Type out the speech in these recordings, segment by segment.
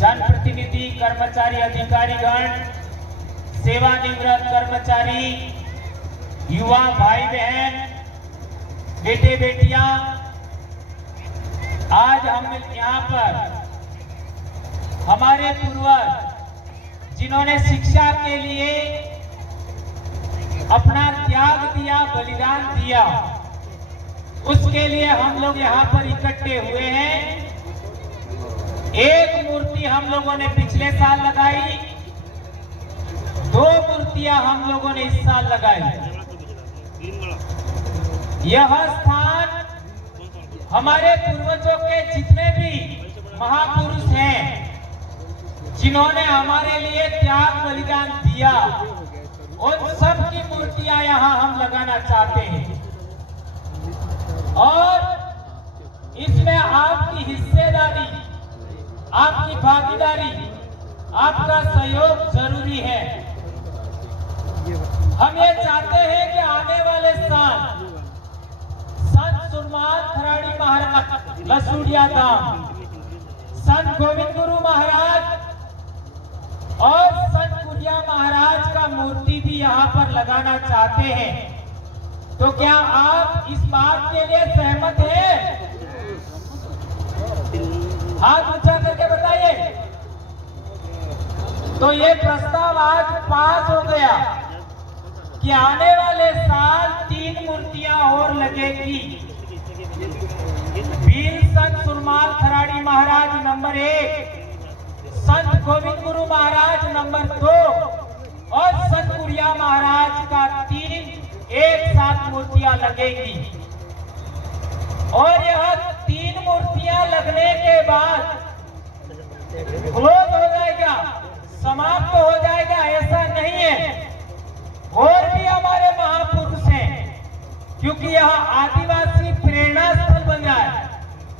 जनप्रतिनिधि, कर्मचारी, अधिकारीगण, सेवानिवृत्त कर्मचारी, युवा भाई बहन, बेटे बेटियां, आज हम यहाँ पर हमारे पूर्वज जिन्होंने शिक्षा के लिए अपना त्याग दिया, बलिदान दिया, उसके लिए हम लोग यहाँ पर इकट्ठे हुए हैं। एक मूर्ति हम लोगों ने पिछले साल लगाई, 2 मूर्तियां हम लोगों ने इस साल लगाई। यह स्थान हमारे पूर्वजों के जितने भी महापुरुष हैं, जिन्होंने हमारे लिए त्याग बलिदान दिया, उन सब की मूर्तियां यहाँ हम लगाना चाहते हैं। और इसमें आपकी हिस्सेदारी, आपकी भागीदारी, आपका सहयोग जरूरी है। हम ये चाहते हैं कि आने वाले साल संत सुरमाल खराड़ी महाराज लसूड़िया धाम, संत गोविंद गुरु महाराज और संत कुरिया महाराज का मूर्ति भी यहाँ पर लगाना चाहते हैं। तो क्या आप इस बात के लिए सहमत हैं? हाथ ऊंचा करके बताइए। तो ये प्रस्ताव आज पास हो गया कि आने वाले साल 3 मूर्तियां और लगेगी। वीर संत सुरमाल खराड़ी महाराज नंबर 1, संत गोविंद गुरु महाराज नंबर 2 और संत कुरिया महाराज का 3 एक साथ मूर्तियां लगेगी। और यह 3 मूर्तियां लगने के बाद क्लोज हो जाएगा, समाप्त हो जाएगा, ऐसा नहीं है। और भी हमारे महापुरुष हैं, क्योंकि यह आदिवासी प्रेरणा स्थल बन रहा है।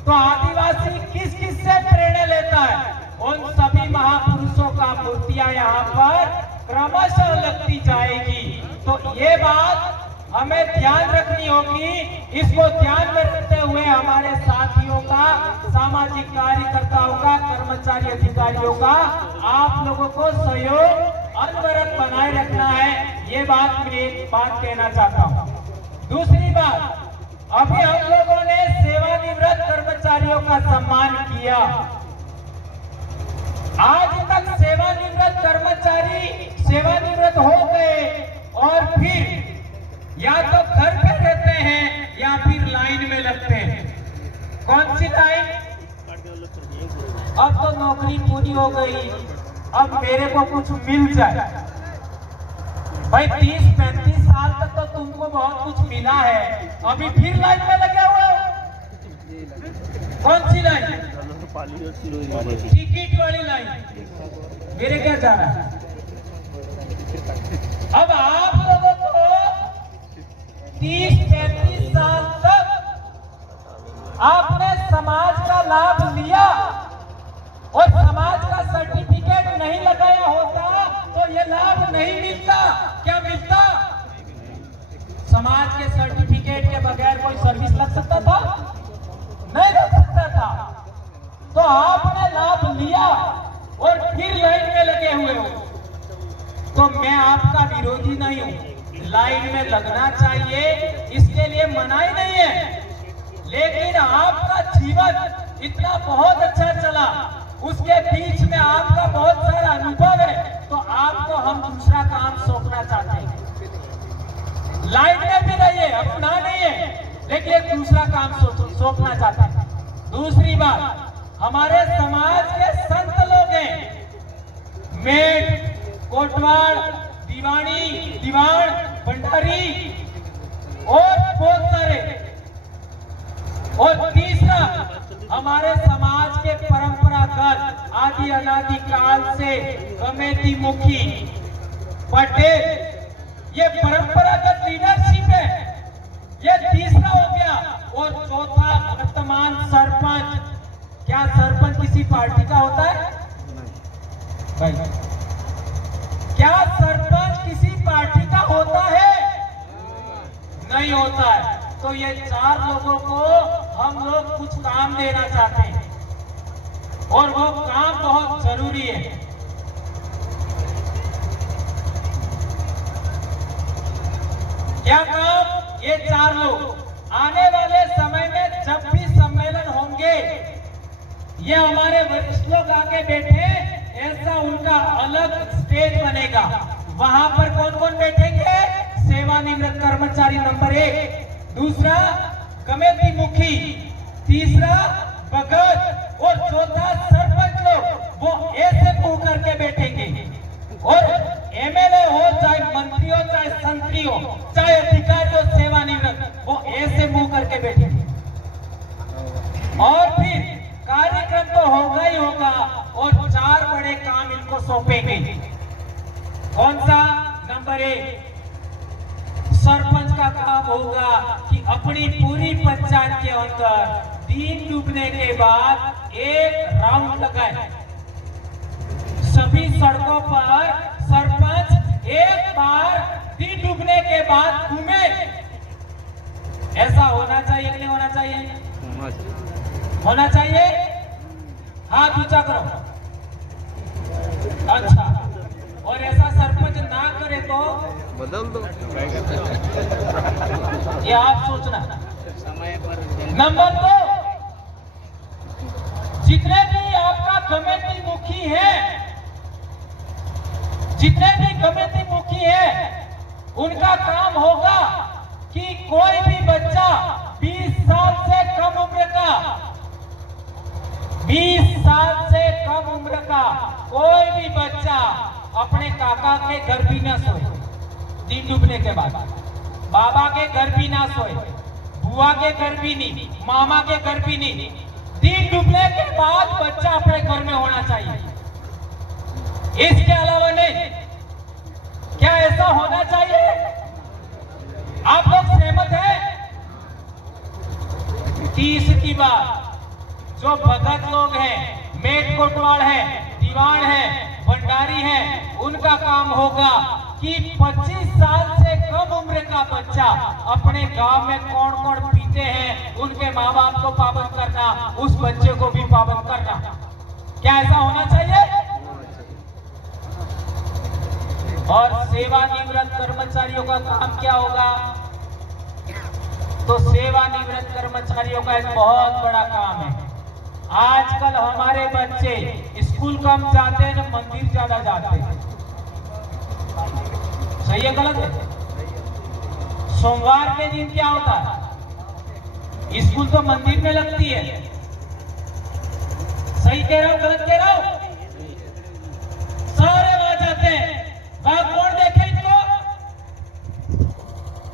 तो आदिवासी किस किस से प्रेरणा लेता है, उन सभी महापुरुषों का मूर्तियां यहाँ पर क्रमशः लगती जाएगी। तो ये बात हमें ध्यान रखनी होगी। इसको ध्यान में रखते हुए हमारे साथियों का, सामाजिक कार्यकर्ताओं का, कर्मचारी अधिकारियों का आप लोगों को सहयोग अनवरत बनाए रखना है। ये बात मैं एक बात कहना चाहता हूँ। दूसरी बात, अभी हम लोगों ने सेवानिवृत्त कर्मचारियों का सम्मान किया। आज तक सेवानिवृत्त कर्मचारी सेवानिवृत्त हो गए और फिर या तो घर पे रहते हैं या फिर लाइन में लगते हैं। कौन सी लाइन? अब तो नौकरी पूरी हो गई, अब मेरे को कुछ मिल जाए। भाई 30-35 साल तक तो तुमको बहुत कुछ मिला है, अभी फिर लाइन में लगे हुए हो। कौन सी लाइन? टिकट वाली लाइन। मेरे क्या जा रहा है? अब आप लोगों को 30-35 साल तक आपने समाज का लाभ लिया और समाज का सर्टिफिकेट नहीं लगाया होता तो ये लाभ नहीं मिलता। क्या मिलता? समाज के सर्टिफिकेट के बगैर कोई सर्विस लग सकता था? नहीं लग सकता था। तो आपने लाभ लिया और फिर लाइन में लगे हुए हो। तो मैं आपका विरोधी नहीं हूं, लाइन में लगना चाहिए, इसके लिए मनाही नहीं है। लेकिन आपका जीवन इतना बहुत अच्छा चला, उसके बीच में आपका बहुत सारा अनुभव है, तो आपको हम दूसरा काम सौंपना चाहते हैं। लाइन में भी रहिए, अपना नहीं है, लेकिन एक दूसरा काम सौंपना चाहते हैं। दूसरी बात, हमारे समाज के संत लोग हैं, मेट, कोटवाड़, दीवानी, दीवान, भंडारी और बहुत सारे। और तीसरा, हमारे समाज के परंपरागत आदि अनादि काल से कमेटी मुखी, पटेल, ये परंपरागत लीडरशिप है। ये तीसरा हो गया। और चौथा, वर्तमान सरपंच। क्या सरपंच किसी पार्टी का होता है? भाई, क्या सरपंच किसी पार्टी का होता है? नहीं होता है। तो ये 4 लोगों को हम लोग कुछ काम देना चाहते हैं। और वो काम बहुत जरूरी है। क्या काम? ये 4 लोग आने वाले समय में जब भी सम्मेलन होंगे, ये हमारे वरिष्ठ लोग आके बैठे, ऐसा उनका अलग स्टेज बनेगा। वहां पर कौन कौन बैठेंगे? सेवानिवृत्त कर्मचारी नंबर 1, दूसरा कमेटी मुखी, तीसरा भगत और चौथा सरपंच लोग। वो ऐसे मुंह करके बैठेंगे। और एमएलए हो, चाहे मंत्री हो, चाहे संतरी हो, चाहे अधिकारी हो, सेवानिवृत्त, वो ऐसे मुंह करके बैठेंगे। और फिर कार्यक्रम तो होगा ही होगा और 4 बड़े काम इनको सौंपेंगे। कौन सा? नंबर 1, सरपंच का काम होगा कि अपनी पूरी पंचायत के अंदर दिन डूबने के बाद एक राउंड लगाए। सभी सड़कों पर सरपंच एक बार दिन डूबने के बाद घूमे। ऐसा होना चाहिए कि नहीं होना चाहिए? होना चाहिए। हाथ ऊंचा करो। अच्छा, और ऐसा सरपंच ना करे तो बदल दो। ये आप सोचना। नंबर 2, जितने भी आपका कमेटी मुखी है, जितने भी कमेटी मुखी है, उनका काम होगा कि कोई भी बच्चा 20 साल से कम उम्र का, 20 साल से कम उम्र का कोई भी बच्चा अपने काका के घर भी ना सोए दिन डूबने के बाद, बाबा के घर भी ना सोए, बुआ के घर भी नहीं, मामा के घर भी नहीं। दिन डूबने के बाद बच्चा अपने घर में होना चाहिए, इसके अलावा नहीं। क्या ऐसा होना चाहिए? आप लोग सहमत हैं? तीसरी बात, जो भगत लोग हैं, मेट कोटवाल है, दीवान है, भंडारी है, उनका काम होगा कि 25 साल से कम उम्र का बच्चा अपने गांव में कौन कौन पीते हैं, उनके माँ बाप को पाबंद करना, उस बच्चे को भी पाबंद करना। क्या ऐसा होना चाहिए? और सेवानिवृत्त कर्मचारियों का काम क्या होगा? तो सेवानिवृत्त कर्मचारियों का एक बहुत बड़ा काम है। आजकल हमारे बच्चे स्कूल कम जाते हैं, मंदिर ज्यादा जाते हैं। सही है गलत है? सोमवार के दिन क्या होता है? स्कूल तो मंदिर में लगती है। सही कह रहा हूं गलत कह रहा हूं? सारे वहां जाते हैं। वहां कौन देखे इनको?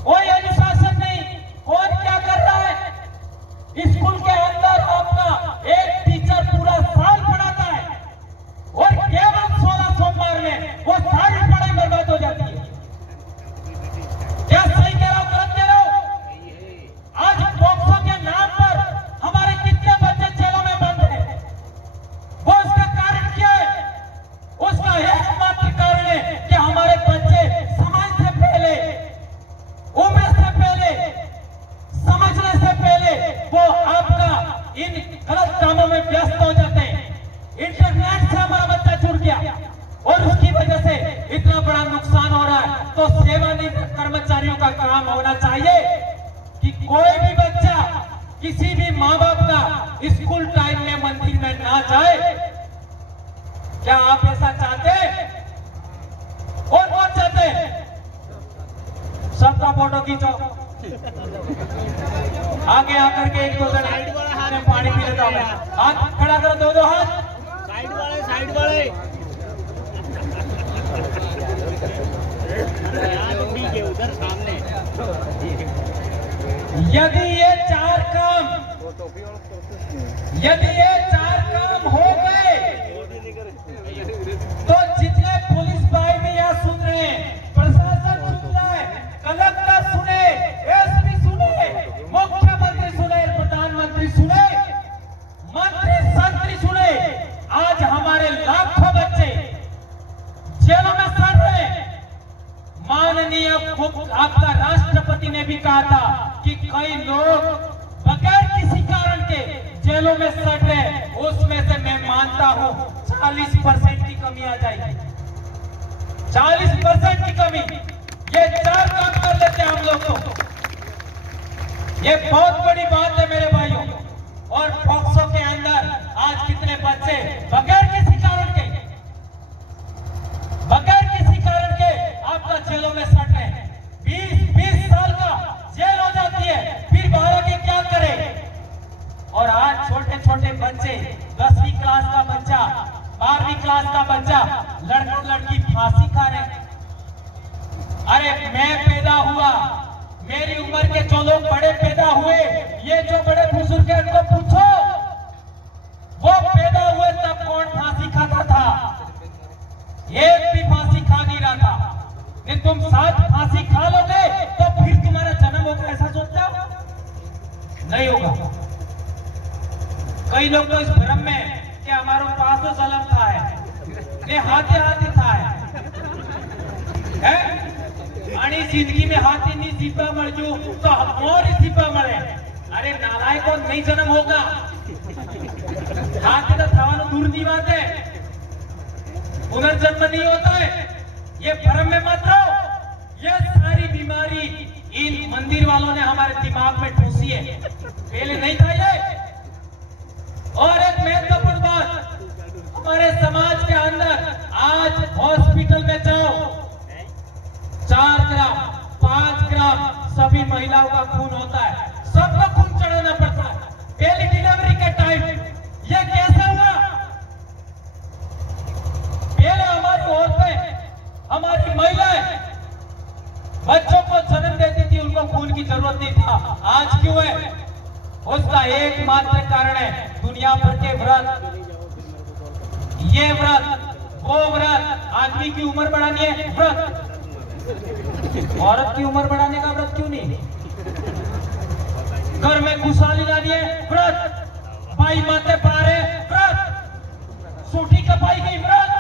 कोई अनुशासन नहीं। कौन क्या कर रहा है? स्कूल के अंदर आपका एक टीचर पूरा साल पढ़ाता है और केवल 16 सोमवार में वो सारी पढ़ाई बर्बाद हो जाती है। क्या सही कह रहा हूं गलत कह रहा हूं? आज पॉक्सो के नाम पर हमारे कितने बच्चे जेलों में बंद हैं? वो उसका कारण क्या है? उसका एकमात्र कारण है कि हमारे बच्चे समाज से पहले, उम्र से पहले, समझने से पहले वो आपका इन गलत कामों में व्यस्त हो जाते हैं। इंटरनेट से हमारा बच्चा जुड़ गया और उसकी वजह से इतना बड़ा नुकसान हो रहा है। तो सेवानिवृत्त कर्मचारियों का काम होना चाहिए कि कोई भी बच्चा किसी भी माँ बाप का स्कूल टाइम में मंदिर में ना जाए। क्या आप ऐसा चाहते हैं? और कौन चाहते हैं? सबका फोटो खींचो। आगे आकर के 1-2 जन पानी पी लेता हूं। हाथ खड़ा करो, 2-2 हाथ। साइड वाले, साइड वाले। ठीक है, उधर सामने। यदि ये 4 काम हो गए तो जितने पुलिस भाई भी यहाँ सुन रहे हैं, प्रशासन सुन रहा है, कलेक्टर सुने, एसपी सुने, मुख्यमंत्री सुने, प्रधानमंत्री सुने, मंत्री संतरी सुने, आज हमारे लाखों बच्चे जेलों में सड़ रहे हैं। माननीय आपका राष्ट्रपति ने भी कहा था कि कई लोग बगैर किसी कारण के जेलों में सड़ रहे, उसमें से मैं मानता हूं 40% की कमी आ जाएगी। 40% की कमी, ये 4 काम कर लेते हैं हम लोग को। ये बहुत बड़ी बात है मेरे भाइयों। और पॉक्सो के अंदर आज कितने बच्चे बगैर किसी कारण के आपका जेलों में सड़ रहे हैं। 20 साल का जेल हो जाती है, फिर बाहर के क्या करें। और आज छोटे छोटे बच्चे, 10वीं क्लास का बच्चा, 12वीं क्लास का बच्चा, लड़का लड़की फांसी खा रहे हैं। अरे मैं पैदा हुआ, मेरी उम्र के जो लोग बड़े पैदा हुए, ये जो बड़े बुजुर्ग हैं उनको पूछो, वो पैदा हुए तब कौन फांसी खाता था? एक भी फांसी खा नहीं रहा था। नहीं, तुम 7 फांसी खा लोगे तो फिर तुम्हारा जन्म होगा, ऐसा सोचते हो? नहीं होगा। कई लोग तो इस भ्रम में कि हमारे पास तो जन्म था है, ने हाथी था है? आणि जिंदगी में हाथी नहीं सीपा मर जो तो और ही सीपा मरे। अरे नालायक को नहीं जन्म होगा, हाथी तो थवानो दूर की बात है, पुनर्जन्म नहीं होता है। ये भ्रम में मत रहो। ये सारी बीमारी इन मंदिर वालों ने हमारे दिमाग में ठूसी है, पहले नहीं था ये। और एक महत्वपूर्ण बात, हमारे समाज के अंदर आज हॉस्पिटल में जाओ, 4 ग्राम 5 ग्राम सभी महिलाओं का खून होता है, सबको खून चढ़ाना पड़ता है पहली डिलीवरी के टाइम। ये कैसे हुआ? पहले हमारी औरतें, हमारी महिलाएं बच्चों को जन्म देती थी, उनको खून की जरूरत नहीं था। आज क्यों है? उसका एकमात्र कारण है दुनिया भर के व्रत, ये व्रत वो व्रत। आदमी की उम्र बढ़ानी है व्रत, औरत की उम्र बढ़ाने का व्रत क्यों नहीं? घर में खुशहाली लानी है व्रत, भाई माते पारे व्रत, सूठी कपाई गई व्रत।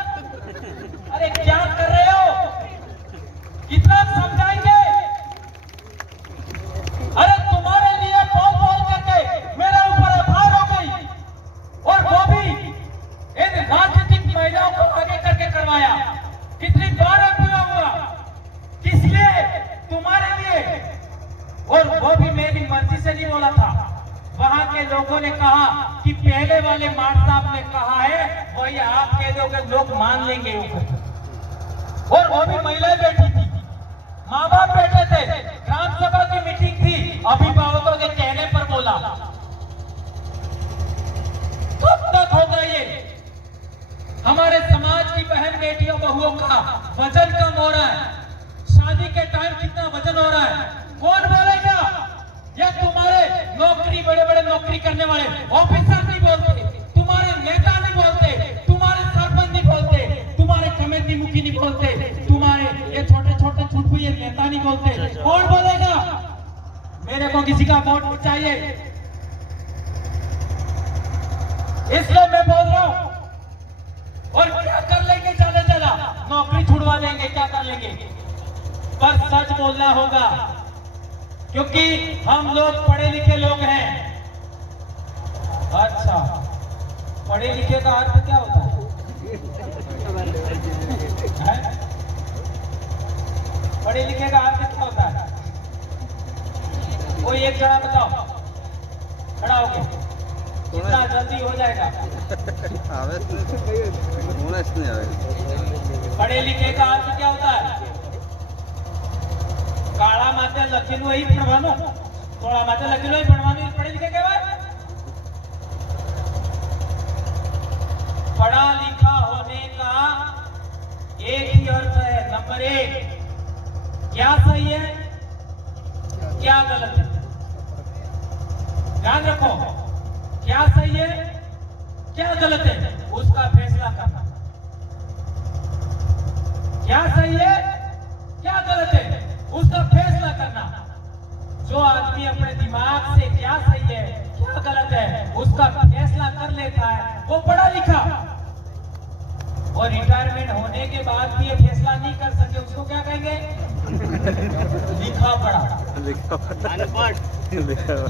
अरे क्या कर रहे हो? कितना समझाएंगे? अरे तुम्हारे लिए बोल करके मेरे ऊपर एफआईआर हो गई, और वो भी इन राजनीतिक महिलाओं को आगे करके करवाया। कितनी बार एफआईआर हुआ? किस लिए? तुम्हारे लिए। और वो भी मेरी मर्जी से नहीं बोला था, वहां के लोगों ने कहा कि पहले वाले मार साहब ने कहा है, वही आप कह दोगे, लोग मान लेंगे। और वो भी महिलाएं बैठी थी, माँ बाप बैठे थे, ग्राम सभा की मीटिंग थी, अभिभावकों के कहने पर बोला। कब तक होगा ये? हमारे समाज की बहन बेटियों बहुओं का वजन कम हो रहा है, शादी के टाइम कितना वजन हो रहा है, कौन बोलेगा? या तुम्हारे नौकरी, बड़े बड़े नौकरी करने वाले ऑफिसर नहीं बोलते, तुम्हारे नेता नहीं बोलते, तुम्हारे सरपंच नहीं बोलते, तुम्हारे कमेटी मुखी नहीं बोलते, तुम्हारे ये छोटे छोटे छुटपुए नेता नहीं बोलते, कौन बोलेगा? मेरे को किसी का वोट चाहिए, इसलिए मैं बोल रहा हूं। और क्या कर लेंगे? चला नौकरी छुड़वा देंगे, क्या कर लेंगे? पर सच बोलना होगा, क्योंकि हम लोग पढ़े लिखे लोग हैं। अच्छा, पढ़े लिखे का अर्थ क्या होता है? पढ़े लिखे का अर्थ क्या होता है? कोई एक जरा बताओ, खड़ा हो गया, कितना जल्दी हो जाएगा? पढ़े लिखे का अर्थ क्या होता है? काला माते लखेलू ही भणवानो, तोड़ा माते लखेलू ही भणवानो, पढ़े लिखे कहवाय? पढ़ा लिखा होने का एक ही अर्थ है, नंबर 1, क्या सही है, क्या गलत है? ध्यान रखो, क्या सही है, क्या गलत है, उसका फैसला करना। क्या सही है, क्या गलत है, उसका फैसला करना। जो आदमी अपने दिमाग से क्या सही है, क्या गलत है, उसका फैसला कर लेता है, वो पढ़ा लिखा। और रिटायरमेंट होने के बाद भी ये फैसला नहीं कर सके, उसको क्या कहेंगे? लिखा पढ़ा।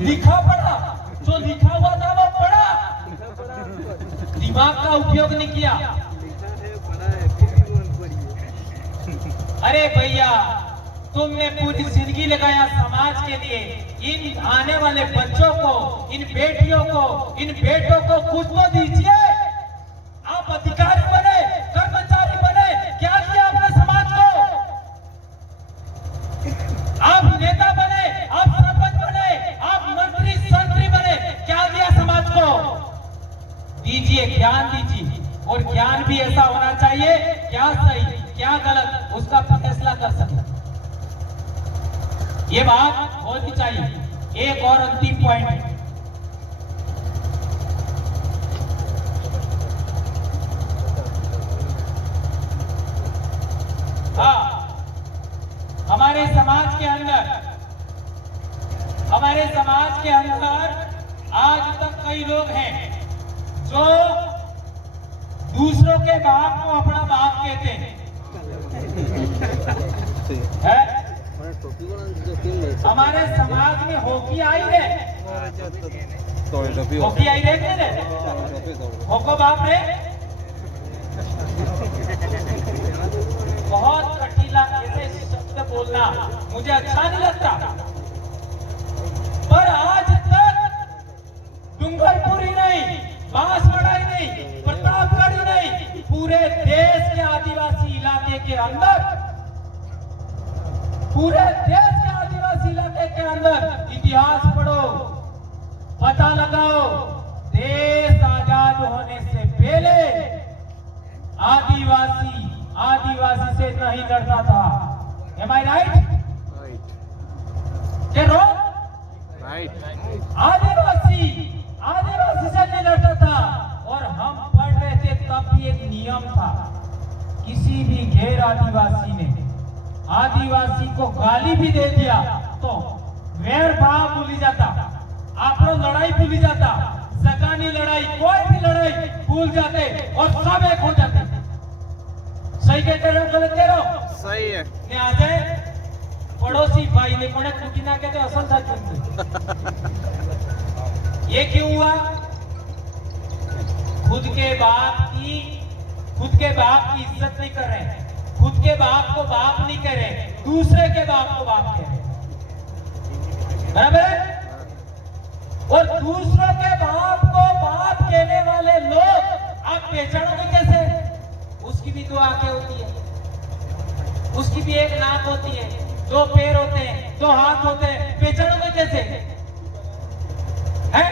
लिखा पढ़ा, जो लिखा हुआ था वो पढ़ा। दिमाग का उपयोग नहीं किया। अरे भैया, तुमने पूरी जिंदगी लगाया समाज के लिए। इन आने वाले बच्चों को, इन बेटियों को, इन बेटों को कुछ तो दीजिए। आप अधिकारी बने, कर्मचारी बने, क्या किया आपने समाज को? आप नेता बने, आप सरपंच बने, आप मंत्री संतरी बने, क्या दिया समाज को? दीजिए, ज्ञान दीजिए। और ज्ञान भी ऐसा होना चाहिए, क्या सही क्या गलत उसका फैसला कर सके। ये बात होनी चाहिए। एक और अंतिम पॉइंट, हाँ, हमारे समाज के अंदर आज तक कई लोग हैं जो दूसरों के बाप को अपना बाप कहते हैं। हमारे समाज में हॉकी आई रे, हॉकी आई रे, होको बाप रे। बहुत कठिला ऐसे शब्द बोलना मुझे अच्छा नहीं लगता, पर आज तक डूंगरपुरी नहीं, बांसवाड़ा ही नहीं, प्रतापगढ़ ही नहीं, पूरे देश के आदिवासी इलाके के अंदर, पूरे देश के आदिवासी इलाके के अंदर इतिहास पढ़ो, पता लगाओ। देश आजाद होने से पहले आदिवासी से नहीं लड़ता था। Am I right? क्या रॉन्ग? आदिवासी से नहीं लड़ता था। और हम पढ़ रहे थे तब भी एक नियम था, किसी भी गैर आदिवासी ने आदिवासी को गाली भी दे दिया तो वैर भाव भूली जाता, आप लोग लड़ाई भूली जाता, सगानी लड़ाई, कोई भी लड़ाई भूल जाते और सब एक हो जाते। सही कहते रहो, गलत कह रहो? सही है। ने आ जाए पड़ोसी भाई ने कोने कुटी ना कहते असल था चुनते। ये क्यों हुआ? खुद के बाप की इज्जत नहीं कर रहे, खुद के बाप को बाप नहीं कह रहे, दूसरे के बाप को बाप कह रहे। बराबर है? और दूसरों के बाप को बाप कहने वाले लोग आप पहचानोगे कैसे? उसकी भी दो आंखें होती है, उसकी भी एक नाक होती है, दो पैर होते हैं, दो हाथ होते हैं, पहचानोगे कैसे? हैं?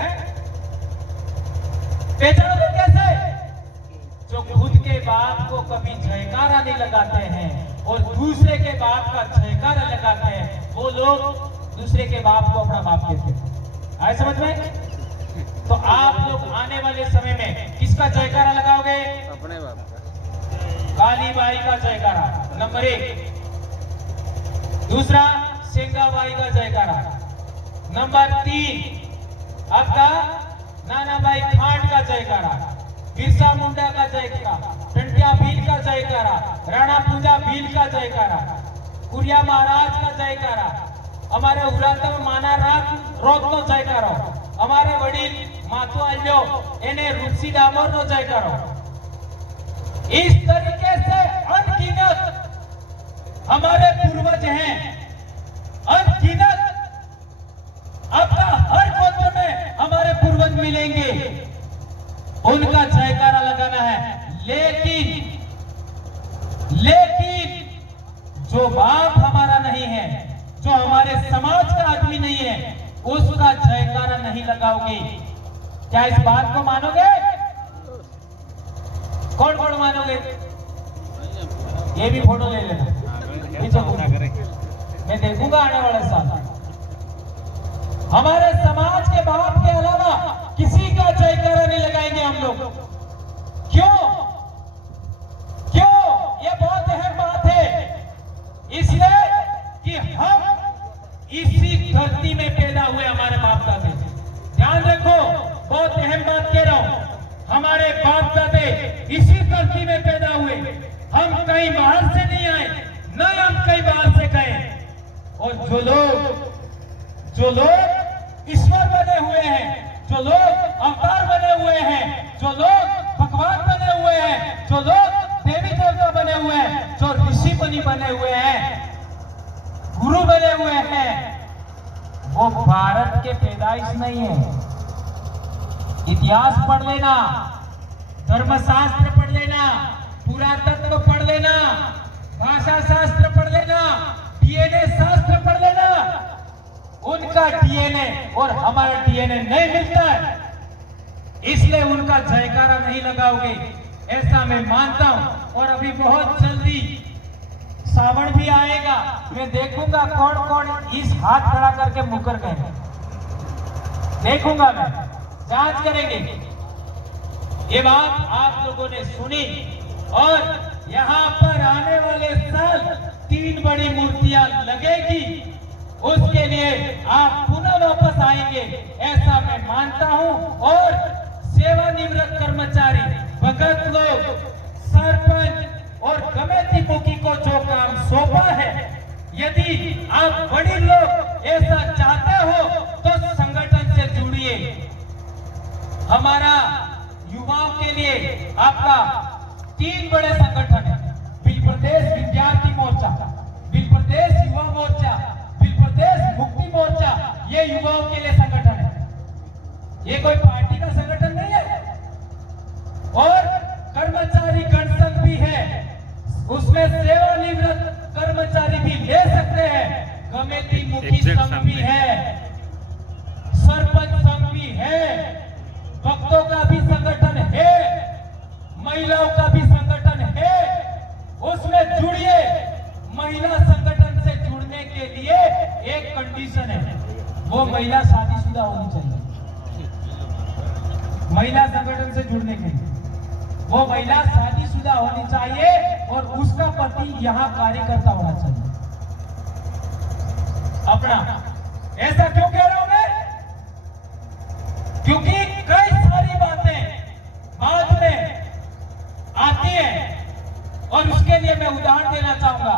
पहचानोगे कैसे? जो खुद के बाप को कभी जयकारा नहीं लगाते हैं और दूसरे के बाप का जयकारा लगाते हैं, वो लोग दूसरे के बाप को अपना बाप कहते हैं। आए समझ में? तो आप लोग आने वाले समय में किसका जयकारा लगाओगे? अपने बाप का। काली बाई का जयकारा नंबर 1, दूसरा सेंगाबाई का जयकारा, नंबर 3 आपका नानाबाई खांड का जयकारा, बिरसा मुंडा का जयकारा, टंटिया भील का जयकारा, राणा पूजा भील का जयकारा, कुरिया महाराज का जयकारा, हमारे उरातम माना रोग नो जयकारो, हमारे वडील मातो आल्यो एने रुचि डामोर नो जयकारो। इस तरीके से अनगिनत हमारे पूर्वज हैं, अनगिनत आपका हर गोत्र में हमारे पूर्वज मिलेंगे, उनका जयकारा लगाना है। लेकिन जो बाप हमारा नहीं है, जो हमारे समाज का आदमी नहीं है, उसका जयकारा नहीं लगाओगे। क्या इस बात को मानोगे? कौन कौन मानोगे? ये भी फोटो ले लेना, मैं देखूंगा आने वाले साल। हमारे समाज के बाप के अलावा किसी का जयकारा नहीं लगाएंगे हम लोग। क्यों? ये बहुत अहम बात है, इसलिए कि हम इसी धरती में पैदा हुए, हमारे बाप दादे। ध्यान रखो, बहुत अहम बात कह रहा हूं, हमारे बाप दादे इसी धरती में पैदा हुए, हम कहीं बाहर से नहीं आए, न हम कहीं बाहर से गए। और जो लोग ईश्वर बने हुए हैं, जो लोग अवतार बने हुए हैं, जो लोग भगवान बने हुए हैं, जो लोग देवी देवता बने हुए हैं, जो ऋषि मुनि बने हुए हैं, गुरु बने हुए हैं, वो भारत के पैदाइश नहीं है। इतिहास पढ़ लेना, धर्मशास्त्र पढ़ लेना, पुरातत्व पढ़ लेना, भाषा शास्त्र पढ़ लेना, डीएनए शास्त्र पढ़ लेना। उनका डीएनए और हमारा डीएनए नहीं मिलता है, इसलिए उनका जयकारा नहीं लगाओगे, ऐसा मैं मानता हूं। और अभी बहुत जल्दी सावन भी आएगा, मैं देखूंगा कौन कौन इस हाथ खड़ा करके मुकर गए, देखूंगा मैं, जांच करेंगे। ये बात आप लोगों ने सुनी और यहाँ पर आने वाले साल 3 बड़ी मूर्तियां लगेगी, उसके लिए आप पुनः वापस आएंगे, ऐसा मैं मानता हूं। और सेवानिवृत्त कर्मचारी, भगत लोग, सरपंच और कमेटी मुखी को जो काम सौंपा है, यदि आप बड़ी लोग ऐसा चाहते हो तो संगठन से जुड़िए। हमारा युवाओं के लिए आपका 3 बड़े संगठन है, बिल प्रदेश विद्यार्थी मोर्चा, बिल प्रदेश युवा मोर्चा, बिल प्रदेश मुक्ति मोर्चा। ये युवाओं के लिए संगठन है, ये कोई पार्टी का संगठन नहीं है। और कर्मचारी गणसंघ भी है, उसमें सेवानिवृत्त कर्मचारी भी ले सकते हैं, कमेटी मुखी संघ भी है, सरपंच संघ भी है, भक्तों का भी संगठन है, महिलाओं का भी संगठन है, उसमें जुड़िए। महिला संगठन से जुड़ने के लिए एक कंडीशन है, वो महिला शादीशुदा होनी चाहिए। महिला संगठन से जुड़ने के लिए वो महिला शादीशुदा होनी चाहिए और उसका पति यहाँ कार्यकर्ता होना चाहिए अपना। ऐसा क्यों कह रहा हूं मैं? क्योंकि कई सारी बातें बाद में आती हैं और उसके लिए मैं उदाहरण देना चाहूंगा।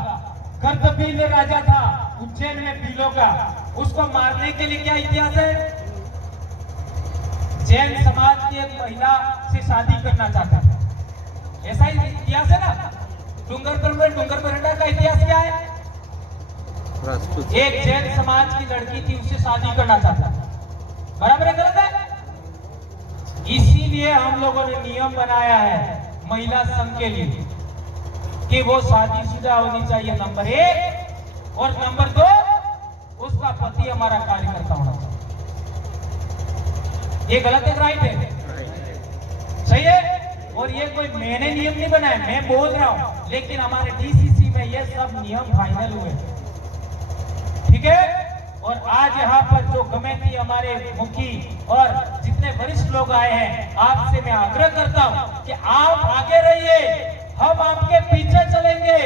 गर्दभील राजा था उज्जैन में भीलों का, उसको मारने के लिए क्या इतिहास है? जैन समाज की एक महिला से शादी करना चाहता था, ऐसा ही इतिहास है ना। डूंगरपुर में डूंगर बरंडा का इतिहास क्या है? एक जैन समाज की लड़की थी, उससे शादी करना चाहता था, बराबर है गलत है? इसीलिए हम लोगों ने नियम बनाया है महिला संघ के लिए कि वो शादीशुदा होनी चाहिए, नंबर 1, और नंबर 2 उसका पति हमारा कार्यकर्ता होना चाहिए। ये गलत है, राइट है? सही है। और ये कोई मैंने नियम नहीं बनाया, मैं बोल रहा हूं, लेकिन हमारे डीसीसी में ये सब नियम फाइनल हुए, ठीक है। और आज यहाँ पर जो कमेटी हमारे मुखी और जितने वरिष्ठ लोग आए हैं, आपसे मैं आग्रह करता हूं कि आप आगे रहिए, हम आपके पीछे चलेंगे।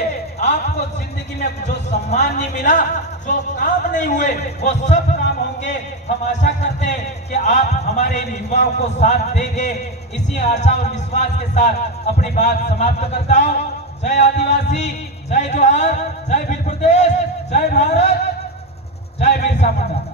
आपको जिंदगी में जो सम्मान नहीं मिला, जो काम नहीं हुए, वो सब काम होंगे। हम आशा करते हैं कि आप हमारे युवाओं को साथ देंगे। इसी आशा और विश्वास के साथ अपनी बात समाप्त करता हूं। जय आदिवासी, जय जोहार, जय भील प्रदेश, जय भारत, जय बिरसा मुंडा।